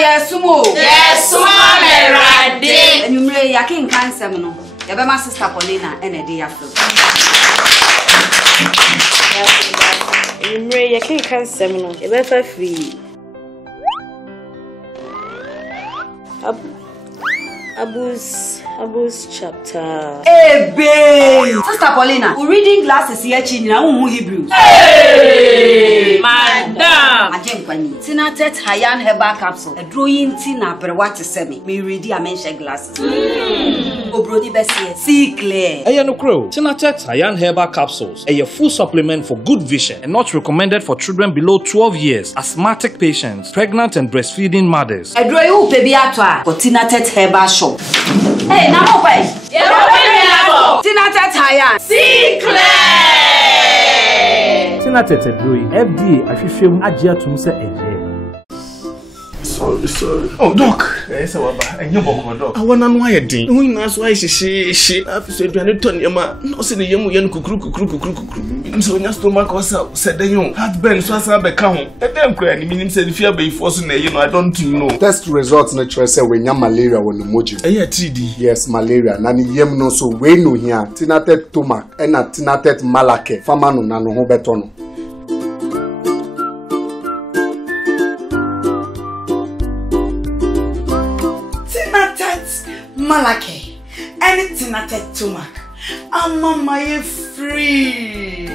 yes, mo. Yes, mama, ready. And you may yakin cancer, no. You have my sister Paulina and a day after. You may yakin cancer, no. You have free. Abus chapter. Hey, babe. Sister Paulina, we reading glasses here, China, Hebrews. Hey, madam. Tina Tet Hayan Herbal Capsule. A drawing Tina, but what to say me ready a mention glasses. Oh, Brody Bessie, see clear. Ayano Crow, Tina Tet Hayan Herbal Capsules. A full supplement for good vision and not recommended for children below 12 years, asthmatic patients, pregnant and breastfeeding mothers. A drawing baby atwa for Tina Tet Herbal Shop. Hey, now open. Tina Tet Hayan. See clear. Tina Tet FDA ahwehwem agye atum se Sorry. Oh, Doc. Yes, and you book, Doc. I want to know why ding. Who knows why she after said, you don't know, no, said the young kuku. So, your stomach was said the young had been so as I become. A damn cranny meaning said if you are be forcing, I don't know. Test results natural say when you malaria when the moji. TD. Yes, malaria. Nani yem no so we no here. Tina Tet Tomac and a Tina Tet Malake. Famano nano ho betono. Malake, anything at a Tomac. I'm my free.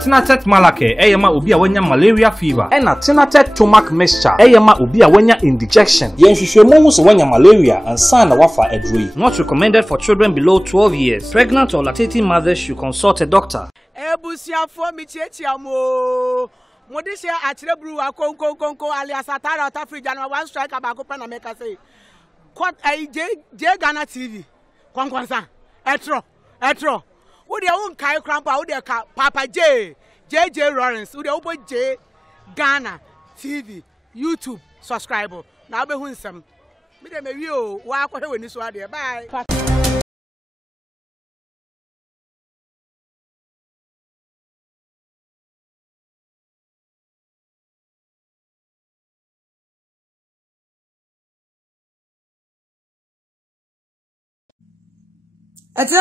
Tina Tet Malake, Eyama Ubia wenya malaria fever. And a Tina Tet Tomac mixture, Eyama Ubia wenya indigestion. Yen Shushomo wenya malaria and Sana Wafa Edri. Not recommended for children below 12 years. Pregnant or lactating mothers should consult a doctor. Ebusia for me chechiamo. Modisha atrebru akonkonkonko alias atara tafrija na one strike abako pa na meka say quad J Ghana TV kwankwansa etro wo de won kai krampa wo de ka Papa JJ Lawrence wo de wo J Ghana TV YouTube subscribe na be hu nsem me de me wi o wa akɔhwe wani so ade bye.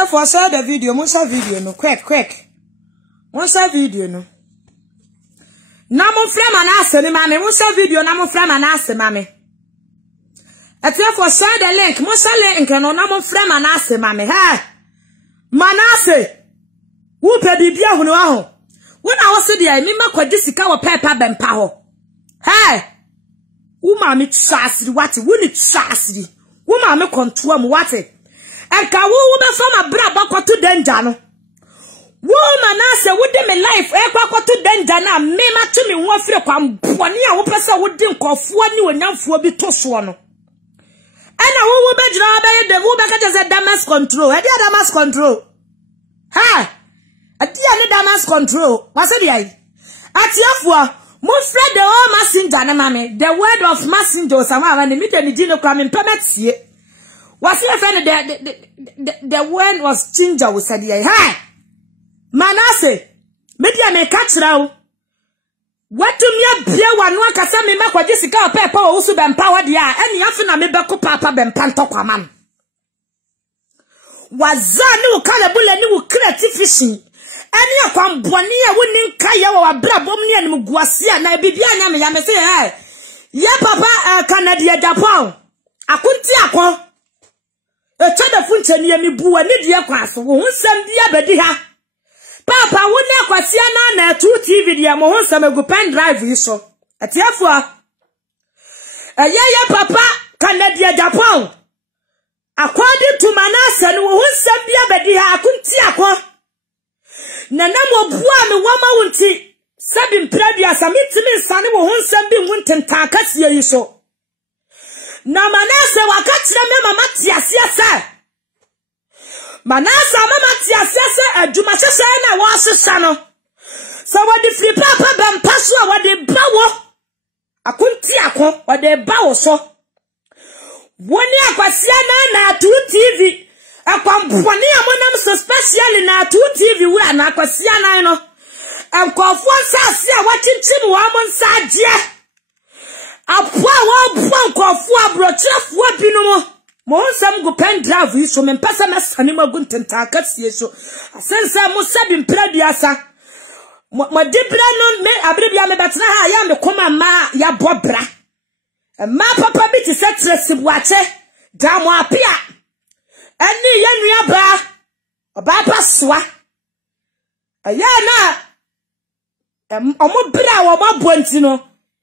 For share the video, musa video no quick. Musa video no. Namu frame anase ni mame, musa video namu frame anase mame. For share the link, musa link no namu frame anase mame. Hey, manase. Wupe bibia hunu aho. Wona wose dia mi makwaji sika wo pepa bempa ho. Hey, wuma mi tsasiri wati, wuni tsasiri. Wuma mi kontua mu wati. Enka wo be from bra bakoto danger no woman na say wo de me life e kwakoto danger na me ma to me ho afire kwam boni a wo pese wo di nkofo ani wonyamfo bi to so no ena wo be jira ba ye de wo be ka je Damas control e dia Damas control ha e dia ne Damas control wase dia yi atiafo mo fred the all messenger na mame the word of messenger sama wa ne mi de ni di no kwa me pemetie. Was your friend the word was ginger we said yeah. Hi Manase media me catch now. What to me bia wanu akasa me makwaje sika opepa wo so bempa wo dia eni afina me beko papa bempa ntokwa man. Wazani wo kala bule ni wo creative fishing. Eni akwam boni e woni nka ye wo abrabom ni anim guase na bibia nya me ya me say hey. Ye papa Canada Japan. Akunti akon chada funche ni mi buwa ni die kwaso wo nsam bia bedi ha papa wo na kwasia na 2 TV dia mo nsam egu pen drive yi so atiafo ye papa Canada Japan according to Manase no wo nsam bia bedi ha akunti akọ na mo bua me wama wonti sabi mpradua samitimi nsane wo nsam bi nguntentan kasia yi so. Na Manase wakatire me mama tiasia se. Manase mama tiasia se aduma sese na wo asesa no. So wodi free papa bempa so wodi bawo. Akunti akon wodi bawo so. Woni akwasia na 2 TV. Akwamponi amonam so special na 2 TV we na akwasia na no. Enkofo nsase a wachichim wo amon saje. abrochefo binom mo nsam go pen drive yi so me pesa mesane magu ntenta akasie so asensa mo sabi mpraduasa mo dibra no me abrebia me betena ha ya me koma ma ya bobra ma papa bi ti setre sibuache da mo apia ani ya nua ba oba paswa aya na omo bra wo mabo ntino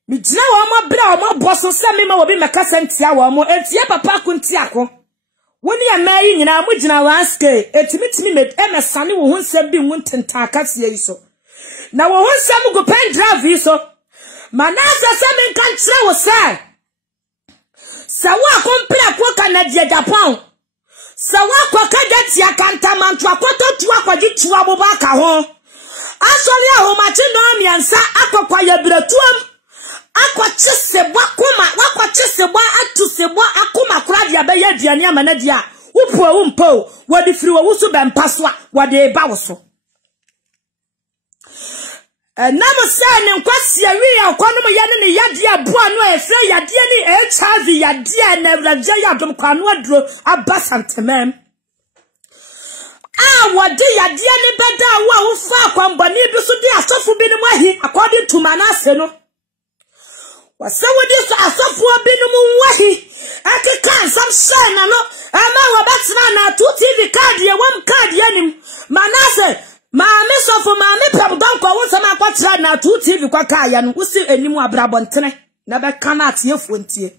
mi gina wo mo bra wo mo boso se me ma wo bi meka sentia wo mo etie papa kunti ako woni amayi nyina mo gina wanske etimitimi me emesane wo hunsem bi nwu ntenta akasie iso na wo hunsem go pen drive iso manasa se me kan kire wo se wa kompra ko Canada Japan se wa ko kadati akanta manto akoto tu akwaji tu aboba ka ho asori ahomachi no miansa akokwa ya bretuam akwachi sebo akoma wakwachi sebo atu sebo akoma kura dia be yaduane amana dia upo umpo wodi firi wo wusu be mpaswa wodi ba wo so namo se ne nkwasi awi ya kono ye ne yade aboa no efre yade ni HIV yade na evraje yadom kwano aduro abasantemem wadi yade ni beda wa wo fa kwambani bi so di asofu bi ni mo ahi according to Manase no wase wodi so asofu bi ni mo wahi akeka sam shana no ama wa betna na 2 TV card ye wam card ye nim Manase maame sofo maame pabdan ko wo sama kwatra na 2 TV kwa kaya no usi enimu abrabontene na be kana atiefu ntie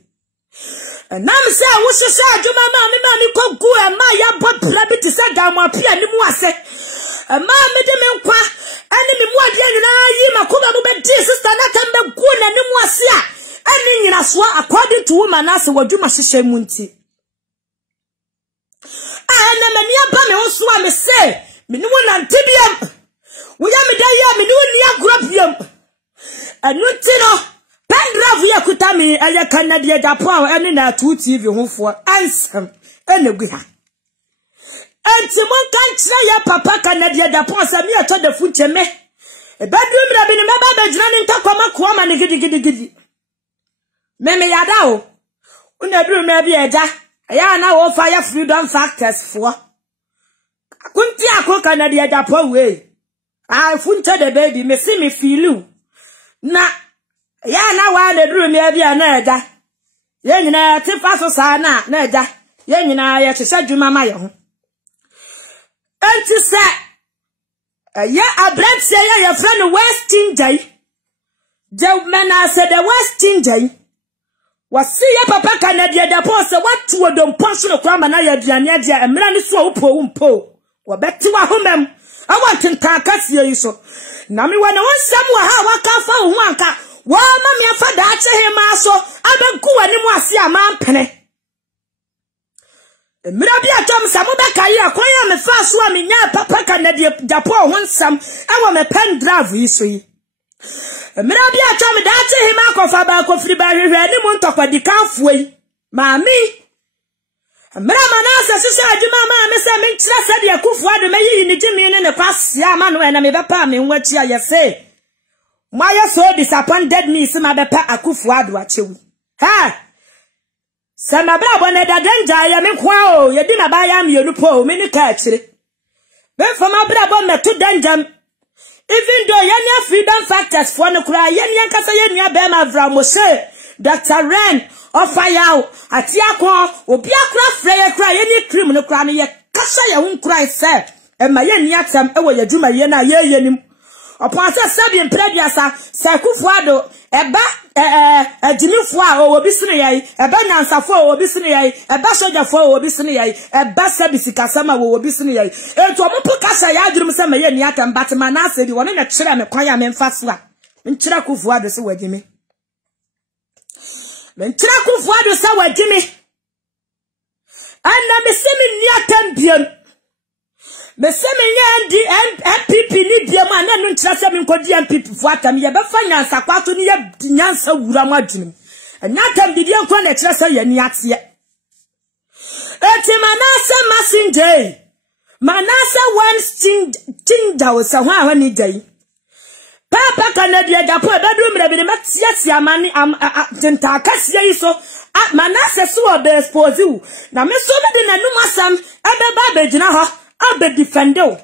nam se wo hyehyɛ adwuma maame ko gu ma ya bobra bi te se da mo apia ni mu ase maame de me nkwa ani me mu ade nyina yi makoba mo be di sister na kan be gu na ni mu ase a ani nyina so according to woman ase wadwuma hyehyɛ mu nti na mani aba me wo so a me se me ni wona ntibiam wo ya me da ya me ni woni agrobiam anu ti no Pendravu ya kutami aya Canada Japan ene na 2 TV hofo ansam ene gu ha enti mon kan kire ya papa Canada Japan sami ato da funcheme e badu mra bi ne maba bagina ni ntakoma ko ma ne gidi meme yada o una duru me bi eja aya na wo fire freedom factors fo kunti akọ Canada Japan we funche de baby me see me feel na ya na wa de duru me bia na eja ye nyina te fa so sa na eja ye nyina ye hyehyɛ dwuma ma ye ho enti se ya abrantie ye friend Westin Jai de Manase de Westin Jai wasi ya papa Canada de po se watu odompo so no kwa ma na ya aduane dia emra ni so umpo wo beti wa homem awon tinka sie yi so na mi wana wonsam wa ha waka fa ho anka wa ma me afa da ache he ma so abeku wani mu ase amampene emra bi atom samu be kai akoya me fa so a me nya papa Canada Japan ho nsam ewo me pen drive yi so yi emra bi atom da ache he ma kofa ba kofri ba hwehwe ni mu ntokodi kanfo yi maami emra Manase sisa adwuma ma me se me nkyira se de akufu ado me yi ni gimi ne kwase ama no na me be pa me nwachi aye se Maya so disappointed me si mabepa akufu adu achewu. Ha! Sama bra bone da danja ya me kwa o, ye di na ba ya mienu po, me ni ka achire. Be fama bra bo me to danja. Even though ye nya freedom factors for no kura, ye nya kasa ye nya be ma vra mo se. Dr. Ren offer yaw ati akọ obi akra freye kura ye ni cream no kura no ye kasa ye hun kura se. E ma ye nya tam e wo ye dwuma ye na ye yenim. Upon sabi imprediasa sakufuado eba ajimifu a obisini yai eba nyansafo obisini yai eba sojafo obisini yai eba sabi sikasama obisini yai eto omopo kasa ya adwum se maye ni ata mbate Manase bi woni na kire me kwan ya me mfaso a nkira kufuado se wagimi me nkira kufuado se wagimi ana me semi ni ata biam me se me ndi MPP ni bia ma na no ntira se me nkodi MPP fu atam ye be fa nyansa kwato ni ye nyansa wura mu adwunim nyatam bibia nkọ na kira se ye ni ate eti Manase masinje Manase one tinda o se ho a ni dai papa Canada Japan be du mre bi ne matia amani tenta akasie yi so Manase so obe expose you. Na me so me de nanum asam ebe ba begina ho abe defend o.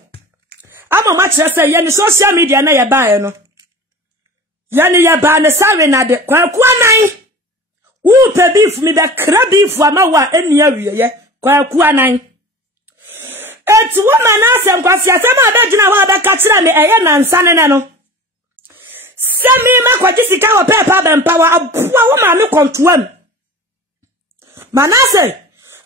Ama ma kire say ye ni social media na ye ba no. Ye ni ye ba ne sawe na de kwaku anan. Wo pe beef mi be kra beef ama wa eni awie ye kwaku anan. Eti wo Manase nkwasi asema abegina ho abeka kire me eye nansa ne no. Semi makwaji sika wo pepa bempa wa aboa wo ma me kontoam. Manase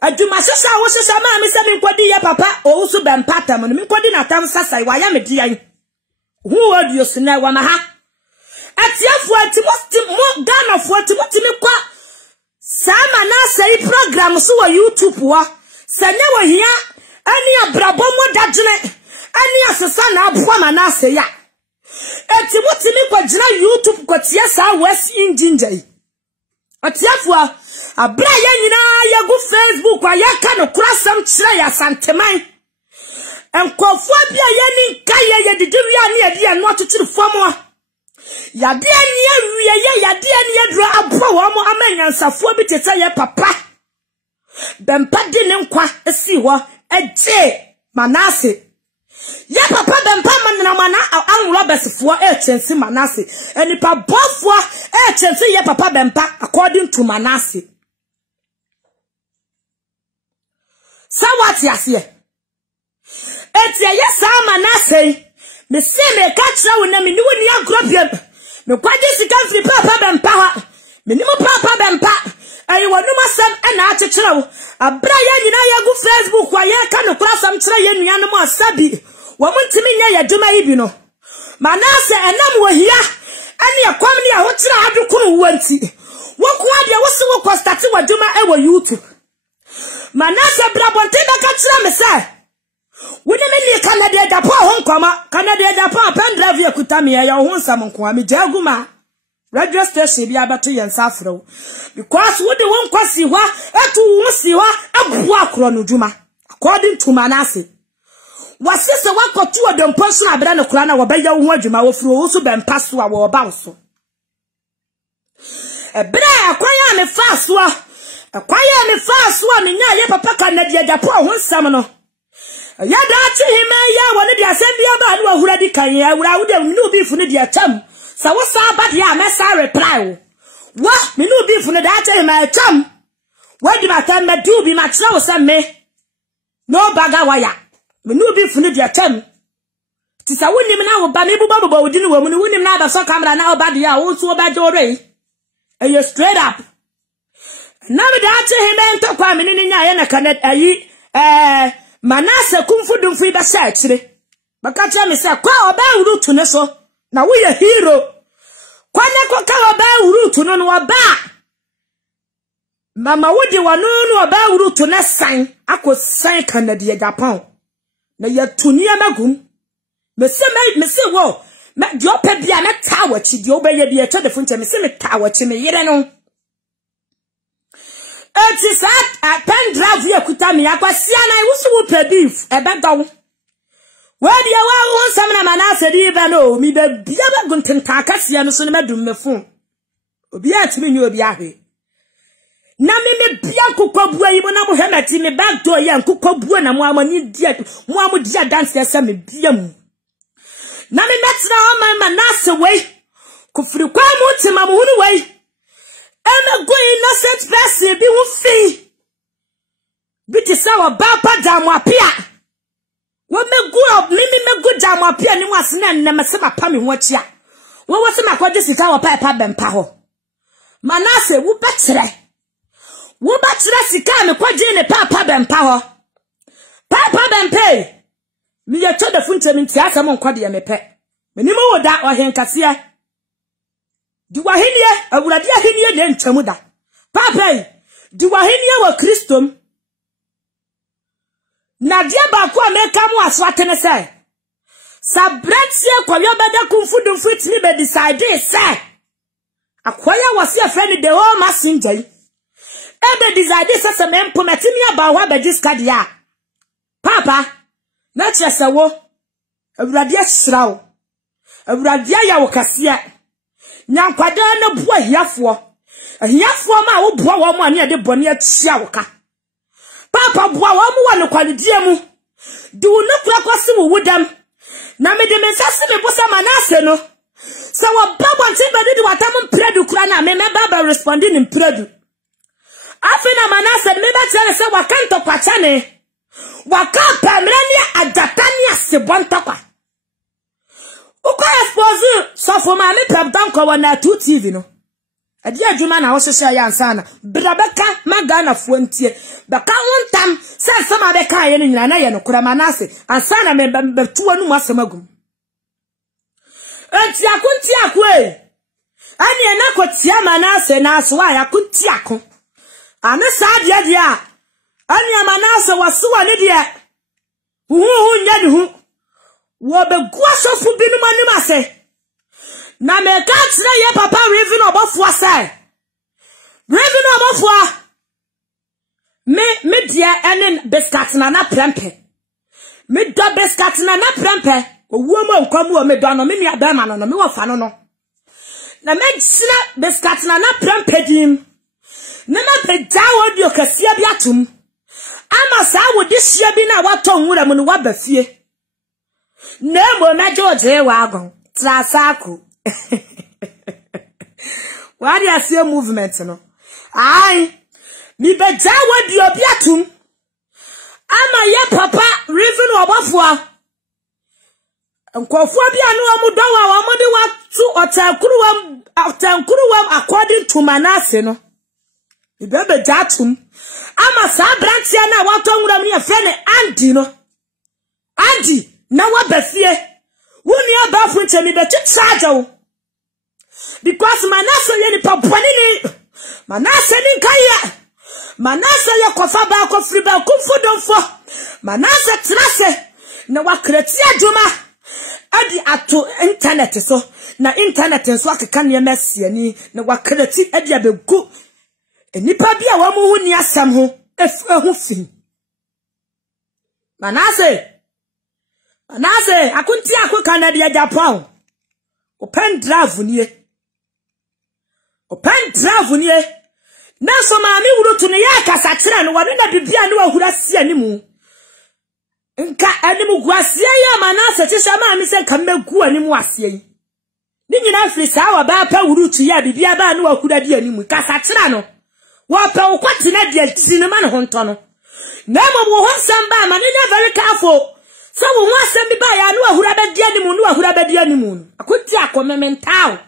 aduma sesa wo sesa ma me semi nkwadi ye papa o so bempa tam no me nkwadi na tam sasa wa ya me di yan. Hu audio sina wa ma ha. Atiafo atimosti mo Ghana fo atimoti me kwa sa Manase program so wa YouTube wa. Sanya wo hia ani abrabo mo dadwene ani asesa na aboa Manase ya. Etimoti mi kwa jina YouTube kwa tia sa West Indian. Atiafo abra ya nyina ya go Facebook kwa ya ka no kurasam kire ya santeman. Enkofo bia ya ni nkaye ya didiria ne ade anu atotiri fom. Ya de ani awie ya de ani adro abo wo mo amanyansafo bi tete ya papa. Bempa di ne nkwa esi ho eje Manase. Ya papa bempa manana mana anwro besefo chensi Manase. Enipa bofo chensi ya papa bempa according to Manase. Sa what yase? Etia yesa Manase. Me se me ka kira wo na me ni woni agrobiem. Me kwaje sika fri papa bempa ha. Me ni mo papa bempa. Ayi wonu masam na akekira wo. Abra ya nyina ya go Facebook wa ya ka no kurasam kira ye nuanom asabi. Wo muntimi nya ya dwuma yi bi no. Manase enam wo hia ane akwam ne a ho kira adukunu wanti. Wo ko ade wo se wo ko start wa dwuma e wo YouTube. Manase brabonte be ka kira me say woni me ni Canada da po ho nkoma Canada da po pen drive ya kutami ya ho nsam nkoma me jaguma radio station bi abato yensa afro because wo de won kwasi hwa etu wo si hwa abu akro no dwuma according to Manase. Wasese wakotu odompo so na bra ne kura na wo ba ya wo adwuma wo furo wo so bempa so a wo ba so ebra akwanya me fa so a me nya ye papa Canada da po ho nsam no ya da chi hime ya woni dia sem bia ba no ahura di kan ya awura wo de me no beef ne dia tam sa wo sa ba dia me sa reply wo me no beef ne da chi hime tam wo di ba tam me du bi ma kira wo sem me no baga waya me no beef ne dia tam ti sa woni me na wo ba me bu ba wo di ne wo mu ne woni me na ba so camera na wo ba dia wo so ba jore e straight up na me da chi hime nto kwa me ni nya ye na Canada ayi Manase kumfudu mfi ba sha chire bakacha me say kwa oba urutu ne so na wo ye hero kwa ne ko ka oba urutu no no oba mama wodi wanu no oba urutu na san akosan Canada Japan na ye tunia magum me say wo me dio pe bia na ta wachi dio be ye bia to de funche me say me ta wachi me yire no eti sa pen drive ya kutami akwasia na wusu wo pe beef ebe dawo we dia wa wo nsam na Manase di be no mi be bia ba guntenta akasia no so ne medum mefun obi atimi nyu obi ahwe na me bia kokobua yi mo na mo hemeti me back door ya kokobua na mo amani dia mo amu dia dance esa me bia mu na me metra o Manase we kufri kwa mu tima mo hunu we ena go innocent person bi wo fi biti sawa baba damu apia wo megu damu apia ni wasena na mesema pa me ho achia wo wasema kwaje sika wo papa bempa ho Manase wo betre sika me kwaje ne papa bempa ho papa bempe mi ye to da funte mi ntia asam nkwade ye mepe menimo wo da ohenkase Diwahinie awurade ahenie ne ntwamu da papa diwahinie wa Kristom na dia ba ko ameka mu aswate ne se sabretie kwayo beda kumfudu fitni be decide se akwaya wase afrani de o masinjai ebe decide se me mpometimi aba wa be discard ya papa na chese wo awurade asrawo awurade ya wo kase nyankwada na bua hiafo Ahiafo ma wo boa wo ma ne de bone atia wo ka. Papa boa wo mu wa no kwalidie mu. Du no kura kwase wo wudam. Na me de me sase me bosa Manase no. So wo babo nti be di watam predu kura na me baba responding in predu. Afina Manase me ba tell say wakanto kwacha ne. Wakapa mrani adapani asebontakwa. Uko expose so for ma me pram ko wana 2 TV no. Adi adwuma na wo hyehyɛ ya ansana. Brabeka magana fuantie. Baka wontam se sama beka ye no nyina na ye no kura Manase. Ansana me betuwa no mu asemagum. Enti akunti akwe. Ani na kotia Manase na so ya kunti akon. Ane sa dia Ani Manase wasuwa ne dia. Hu nya de hu. Wo be guasofu binu manima se. Na me ka tire ye papa Raven obofo sai. Raven obofo. Me dia enen biscuit na prempe. Me do biscuit na prempe. Owo mo nkwamu o me do no me nua ba ma no me wo fa no no. Na me sina biscuit na prempe dim. Na me pe dawo dio kasia bi atum. Ama sa wo de hia bi na wato nwura mu no wa bafie. Na mo me George wa agon. Trasaku. What do you see movement no? Ai. Mi be dawo dio bi atum. Ama ye papa Raven obofo. Nkofo bi anu amu don wa amu de wa otankuruwam according to Manase no. Mi be datum. Ama sa branchia na wato nwura mu ye frene Andy no. Andy na wa bafie. Woni aba funche mi be charge wo. Because Manase ye ni papani ni. Manase ni kaya. Manase ye kofa ba ko free ba kumfodonfo. Manase trase na wa kreti adwuma. Adi ato internet so na internet nso akeka ne mesie ni na wa kreti adi abegu. Enipa bia wa mu hu ni asam ho ehu fin. Manase akunti akoka na dia Japan. Open drive nie. Na so maami wurutu ne ya kasa kire no wano na bibia ne wahura sia ni mu. Nka animu guasia ya Manase tisha maami se kamegu animu asia yi. Ni nyina firi sa wa ba pa wurutu ya bibia ba ne wahura di animu kasa kire no. Wa pa ukwati na dia tinima ne honto no. Na mo ho samba ma ne very careful. So wo asem bi ba ya ne wahura ba di animu ne wahura ba di animu. Akunti akomementawo.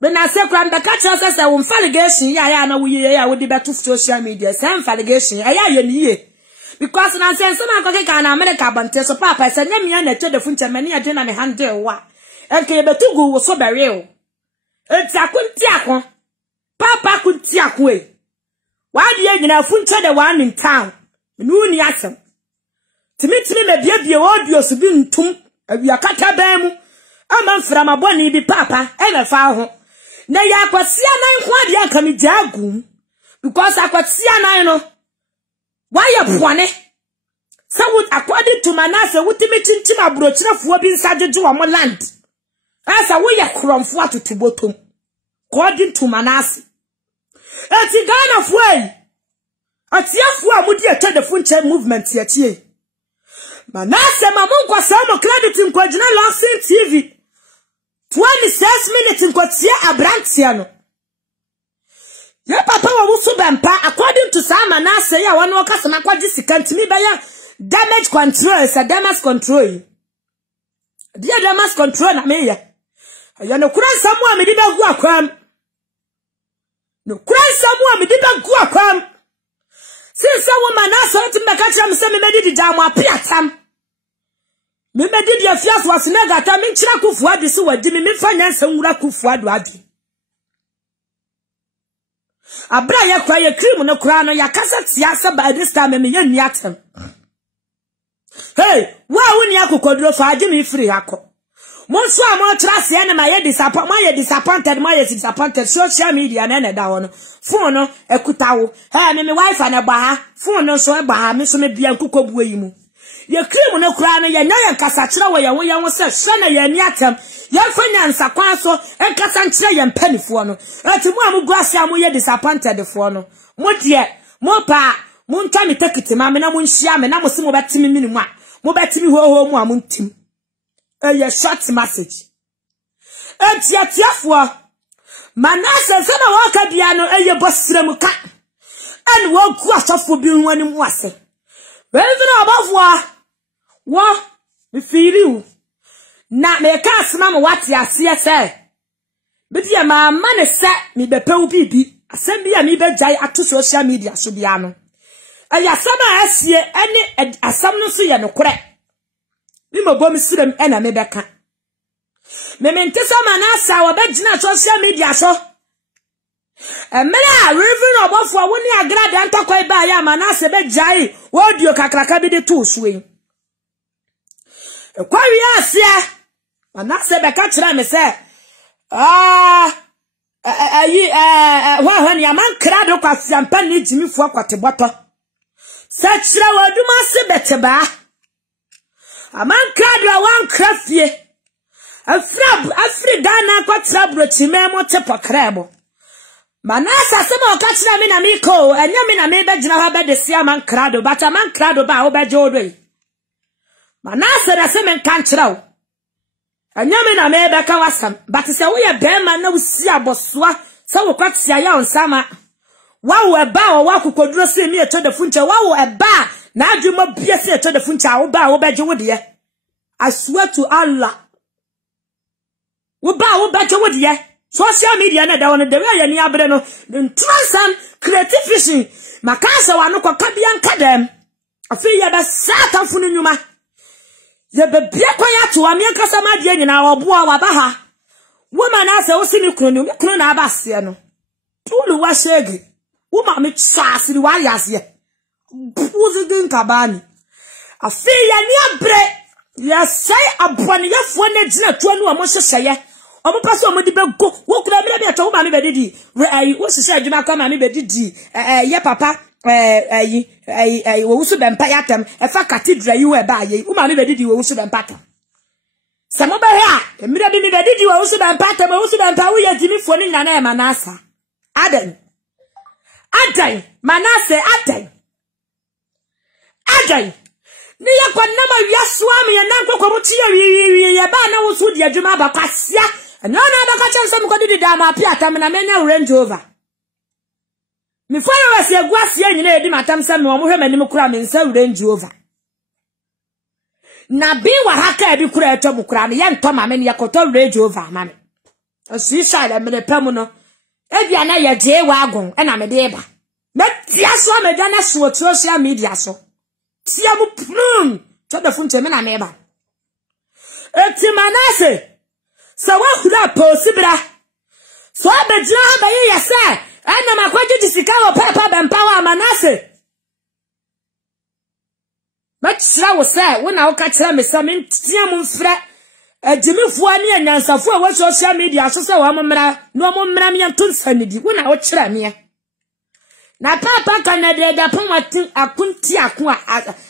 Bena se kwa mbeka chose se wo mfaligation ya na wo ye ya wo di beto social media se mfaligation ya ye ni ye because na sense na akeke ka na America bante so papa se nyamia na twede funche mani ade na me handle wa enke betu gu wo so bere o enti akunti akon papa kunti akon e wa de nyina funche de one in town nu ni asem timi me biebie audio so bi ntum awia kaka ban mu ama mfra maboni bi papa e na fa ho na ya kwasia nan kwa dia ka mi jagum because akwasia nan no why you bone so would according to Manase wutimi chinchim abrochirafuo bi nsajeju wo mo land asa wo ye kromfo atoto botom according to Manase eti Ghana fuai atiafu amudi etedefo nche movement yatie Manase mamunko samo credit nkojina Lawson TV 26 minutes nkotie abrantia no. Ye papa wa wusu bempa according to Manase ya wano okasa na kwaji sika ntimi baya damage control sa damage control. Dia damage control na me ya. Ya no kura samu a medi bagu akwam. No kura samu a medi bagu akwam. Since Manase otimeka kira mse me medi di jamu apiatam. Me medi di afiafu wasinega ta me nchira kufu adi si wadi me fanya nsa nwura kufu adi. Abra ye kwa ye cream no kura no ya kasa tiasa by this time me ye niatem. Hey, wa woni akokodro fa agi me free akọ. Monso amo trase ene ma ye disappointed social media na da wono. Phone no ekutawo. Hey me wife na ba ha. Phone no so ba ha me so me bia nkokobu ayi mu. ye cream no kura no ye nya ye nkasa kire wo ye wo ye wo se hwe na ye ni atem ye fanya nsakwan so enkasa nkire ye mpanifo no ati mu amu guase amu ye disappointed fo no mo de mo pa mo ntwa me tekiti ma me na mo nhia me na mo se mo betimi minimu a mo betimi hoho mu amu ntim ye short message etiatiafo Manase se na waka bia no eye bosrem ka en wo ku asofo bi hu ani mu ase we na abafo wo me feel na me ka asema mo wate ase ese bidi ma mane se me bepew bibi asem bia me begai ato social media so bia no aya sama asie ene asam no so ye no kore ni mabom sirem ena me beka Mementesa Manasa wabegina social media so. Mena review obofo woni agrada antakwa ba ya Manase bejai wodio kakraka bi de to suwe. Kwa wi ase Manase beka kira me se ni aman krado kwa siampa ni jimifu akwateboto. Se kira waduma se beteba. Aman krado wan krafie. Afri Ghana kwa trabro chimemo tepo krebo. Manasa sema okachira mi na miko, enya mi na mi bejina ha bedesi aman krado, bata man krado ba obeje odwe. Manasa da sema nkanchira wo. Enya mi na mi beka wasam, bata se wo ye bema na usi abosua, se wo kwatia ya onsama. Wawo eba o wa kokoduro se mi eto de funche, wawo eba na adwuma bia se eto de funche a wo ba obeje wodie. I swear to Allah. Wo beje wodie social media na da wono de we ya ni abre no transam creative fishing makasa wa no kwaka bia nkadem afi ya ba satan funu nyuma ye be bia kwanya to ame nkasa ma de nyina oboa wa ba ha woman ase wo sini kunu na abase no tulu wa shege wo ma me tsasiri wa yase puzi din kabani afi ya ni abre ya sai abone ya fo na gina to no mo hyehyeye omo paso omo di bego wo kura mi be to wo ma mi be didi wo hyehyeye adwuma ka ma mi be didi ye papa wo wusu be mpa yatem e fa cathedral yi we ba ye wo ma mi be didi wo wusu be mpa to samo be ha mi be didi wo wusu be mpa to wo wusu be mpa wo ye dimi fo ni nyana e Manasa adan Manase adan ni yakwa nama wiaswami ya nanko kwa mutia ya ba na wusu di adwuma ba kwasia na baka chansa mko didi dama pia atam na menya Range Rover mi fara wasi aguasia nyina edi matam sa me omo hwe manim kura me nsa Range Rover na bi wa haka ebi kura eto mukura ne ye nto ma me ne yakoto Range Rover ma me osi sha me pam no ebi ana ye je wa agon na me de ba me tia so me da na so social media so tia mu plum to da funche me na me ba eti Manase sa wa hura posibra so abejira ba ye yesa ana makwaje disika wo papa bempa wa Manase machira wo se wo na wo ka kira me sa me tia mu mfra ajimifo ani anyansafo a wo social media so se wo ammra no mo mmra me ntonsanidi wo na wo kira me na papa kanade da pamatin akunti akon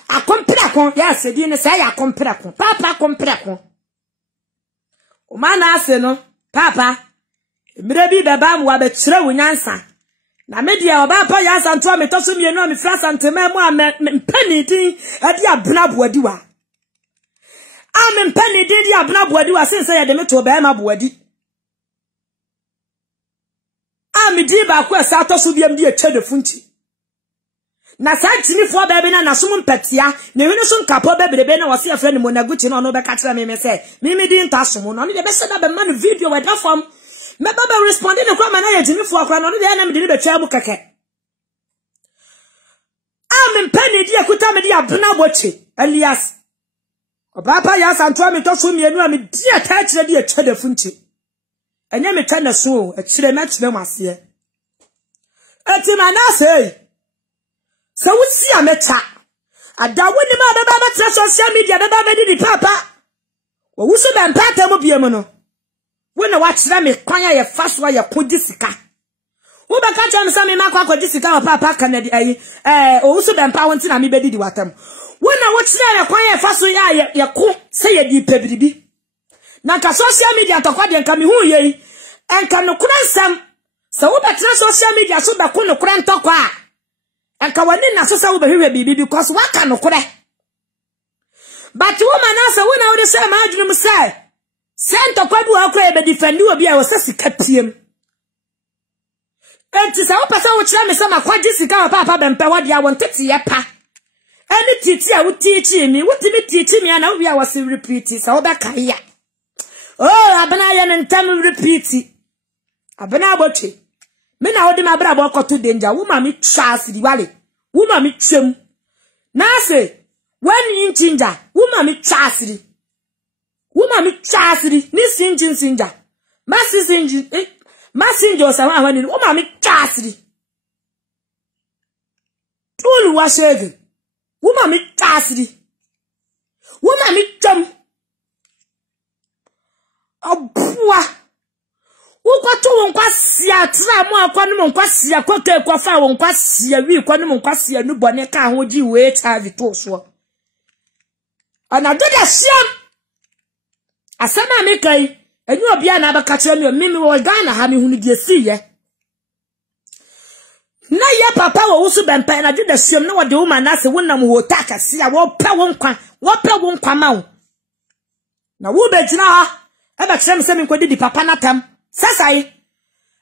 akompra kon ya sedi ne sa ya akompra kon papa akompra kon o Manase no papa mire bi beba mu abekire wunyansa na media obapa ya santo me toso mienu a me fra santema mu a mpani din ade abna boadiwa a me mpani din di abna boadiwa sense ya de meto ba ma boadi a me di ba ko asa toso biam di eche de funti na santini fo ba bi na so mpatia na wi no so nkapo bebrebe na wose afra ni monaguchi na ono be ka kira me se me di ntaso no ne be se da be man video we da fam me baba responding na kwa na ya jimi fo akwa no ne na me di be twa mu keke a me mpani di akuta me di abna bochi Elias obapa ya santo me to so mienu a me di ata kire di eche de funti enye me twa na so akire me kire mu ase eti Manase so we see a meta adawo ni ma baba tra social media baba be di papa wo wuso be mpata mu biemu no we na wa kira me kwanya ye faso ye kodi sika Uba catch am some makwa kwa jisika papa Canada o so bempa wonti na me bedidi watam. Wona wo kire ya kwan ya faso ya ko se ya di pebiribi. Na ka social media tokwa de nka me hu ye. Enka no kura nsam. Se wo betra social media so da ko no kura ntokwa. Enka wani na so se wo behwe bibi because waka no kura. But woman asa wona wo de say ma adwunum say. Sento kwa bi wa kura e be defend obi a wo se sika piem. Enti sa wo pesa wo kire me se makwaje sika papa bempa wade a won tete ye pa. Any titi a wo teach me, what me teach me and now we are was repeat sa wo be kai ya. Oh, abana ye ntam repeat. Abana boche. Me na wo de mabra bo koto danger. Wo ma me twa asidi wale. Wo ma me twem. Na se when you ginger, wo ma me twa asidi. Wo ma me twa asidi ni sinjin. Masi sinjin Masinjo sa wa wani wo ma me twa asidi. Tulu wa shege. Wo ma me twa asidi. Wo ma me twem. Abua. Ukwato wonkwa sia tra mo akwa no nkwa sia kwake kwa fa wonkwa sia wi kwa no nkwa sia no bone ka ho gi we charge to so. Ana do da siam. Asama me kai enyu obia na abaka kire me mimi wo Ghana ha me hunu die si ye. Na ye papa wo wusu bempa na do da siam na wo de wo manase wonam ho taka sia wo pa wonkwa ma wo. Na wo be gina ha eba kire me se me nkodi di papa natam. Sasai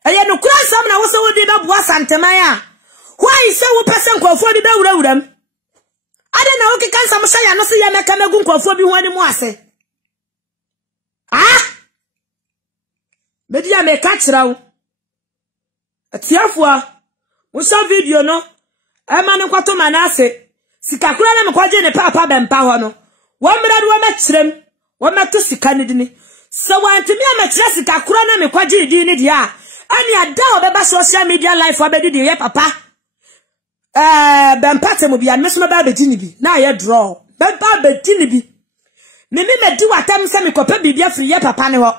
eye no kura sam na wo se wo di be boa santeman a why se wo pese nkofo bi be wurawuram ade na wo kika nsam sha ya no se ye meka megu nkofo bi ho ani mu ase media me ka kira wo atiafo a wo so video no e ma ne kwato manase sika kura na me kwaje ne papa bempa ho no wo mrade wo ma kirem wo meto sika ne dini. So wanti me ametre sika kura na me kwaje di ni dia ani ada obeba social media life obedi di ye papa bempate mo bia me so ba bedi ni bi na ye draw ba bedi ni bi me di watam se me kopa bibia free ye papa ne ho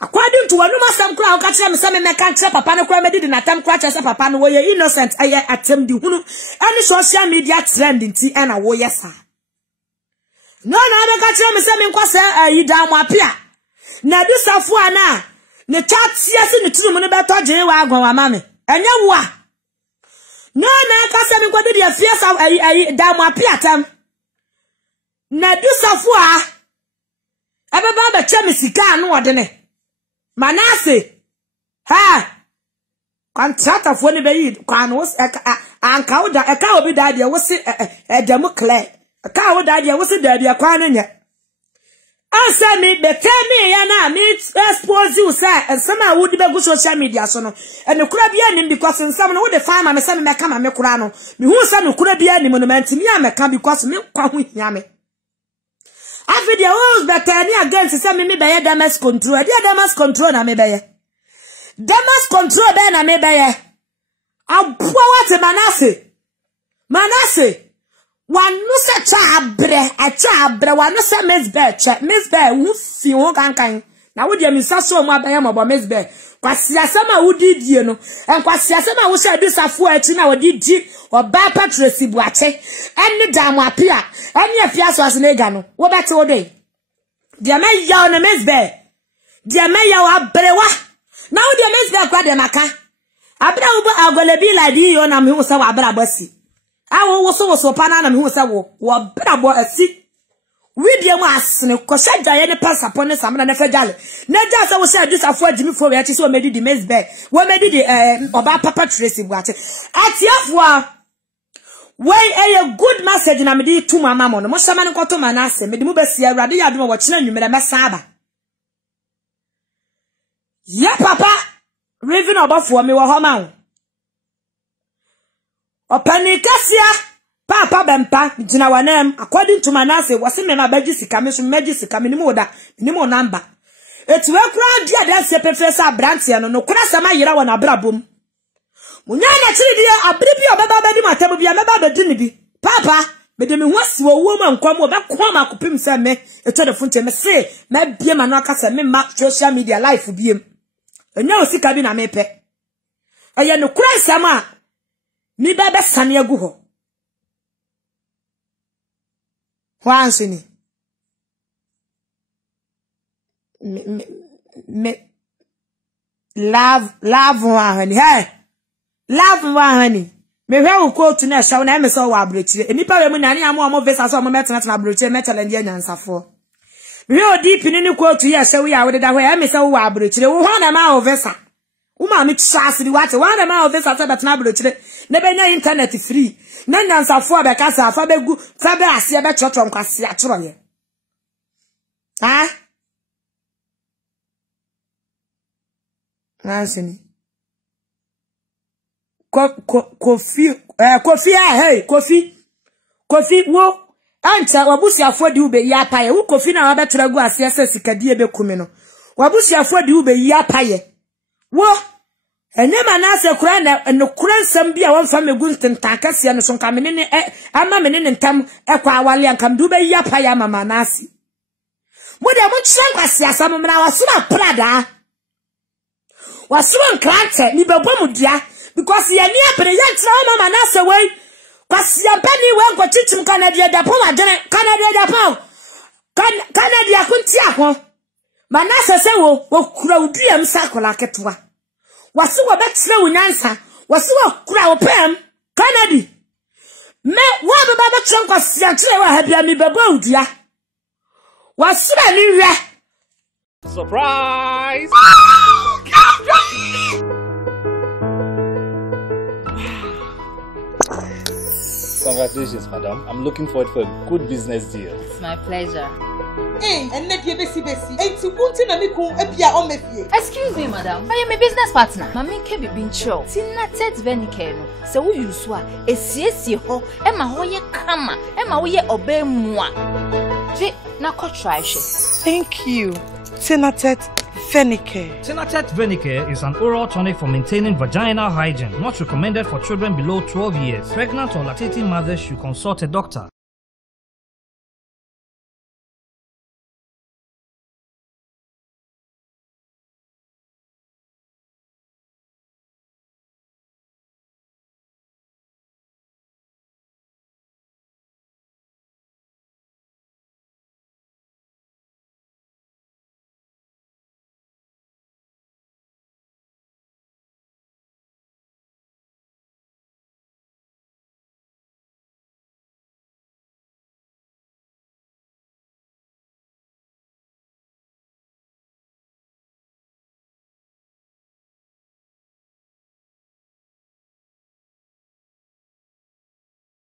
according to wanu masam kura o ka kire me se me meka kire papa ne kura me di na tam kura kire se papa ne wo ye innocent aye atem di hunu ani social media trend nti na wo ye sa. No na be ka kire me se me nkwase ayida mo apia na du safo ana ne chatia se ne tunu ne beto je wa agwan wa mame enye wo a no na ka se me kwadu dia fie sa da mo apia tam na du safo a ababa ba che me sika no wode ne manase ha contractor fo ne be yi kwa no anka wo da e ka obi da dia wo se edam clear ka wo da dia wo se da dia kwa no nya asa me be tell ya na me expose you say ensama wo di be go social media so no ene kura bia nim because ensama no wo de fan ma me say me ka ma me kura no me hu say no kura bia nim no mantimi ya me ka because me kwa hu hia me afidi o be tell ni against say me be ye damage control dia damage control na me be ye damage control be na me be ye abua what manase wanu se cha abre wanu se Miss Bear wu fi wo kankan na wo de mi saso mu abaya mabo Miss Bear kwasi asema wo didie no kwasi asema wo sha disafo achi na wo didi oba patresi buache eni damu apia eni afia so asene ga no wo bete wo dey de me ya na Miss Bear de me ya wa brewa na wo de Miss Bear kwa de maka abra wo agolebi la di yo na me wo sa wa abra bosi awo wo pana na me hu se wo brabo asi widie mu asene ko shaja ye ne passport ne samna na fegale na ja se wo sha disafo adimi fo we ti so medi di Miss Bear wo medi di oba papa tracy buate atiafo a wey a good message na me di tu mama mo no mo shama ne koto manase me di mu besi awrade ya dum wo kina nwumere mesaba ye papa Raven obafo me wo ho ma wo Opanikasia papa bempa jina wanem according to manase wase me mabaji sika me so meji sika me ni mo number etu ekura dia da se pefesa branche no kura sama yira wona brabom munya na chiri dia abribi obaba badi matam bia meba badi ni bi papa me de me hosi wo wo mankwam obekwa makopim se me eto de funte me se me bia ma no aka se me ma social media life biem enya osika bi na me pe Eye no kura nsam a ni bebe sane agu ho. Wansi ni. Love one honey. Hey. Love one honey. Me hwe wo quote na shaw na emese wo abrechire. Enipa we mu na ani amo visa so mo metena na abrechire me challenge nyansafo. Me hwe deep ni quote ye shaw ya wo deda hwe emese wo abrechire. Wo ho na ma wo visa. Wo ma me chase di wate. Wo na ma wo visa so betena abrechire. Na benya internet free. Na nyansafo abekasa afa begu fa be ase be chotrom kwase atoro ye. Ha? Nansini. Kofi wo anta wabusi afodi ube ya paye wo kofi na wabetra gu ase ase sikadie bekumi no wabusi afodi ube ya paye wo enyema na ase kura na no kura nsam bia won fa megu ntentaka sia no so nka menene ama menene ntam ekwa awale ankam du be ya paye mama na ase mo de mo kyerɛ kwase asam mra wasoma prada wasoma nkrante ni bebo mudia because ye ni apere ye kyerɛ mama na ase wei kwase abani we go chichim Canada da po agene Canada da po Canada kunti aho manase se wo kura uduam sakola ketwa wase wo betre wo nyansa wase wo kura wo pem Canada me wo baba betre kwase akyerɛ wa ha bia mi bebo udua wase ba ni hwe Surprise! Congratulations, madam. I'm looking forward for a good business deal. It's my pleasure. Hey, and let you besi. It's wanting a miku epia on me. Excuse me, madam. I am a business partner. Mami kebi bincho. Tinatet venikeno. Se wo yuswa. Esiesie ho. Ema ho ye kama. Ema wo ye obe mwa. Je na ko try she. Thank you. Tinatet Venicare. Tinatet Venicare is an oral tonic for maintaining vaginal hygiene, not recommended for children below 12 years. Pregnant or lactating mothers should consult a doctor.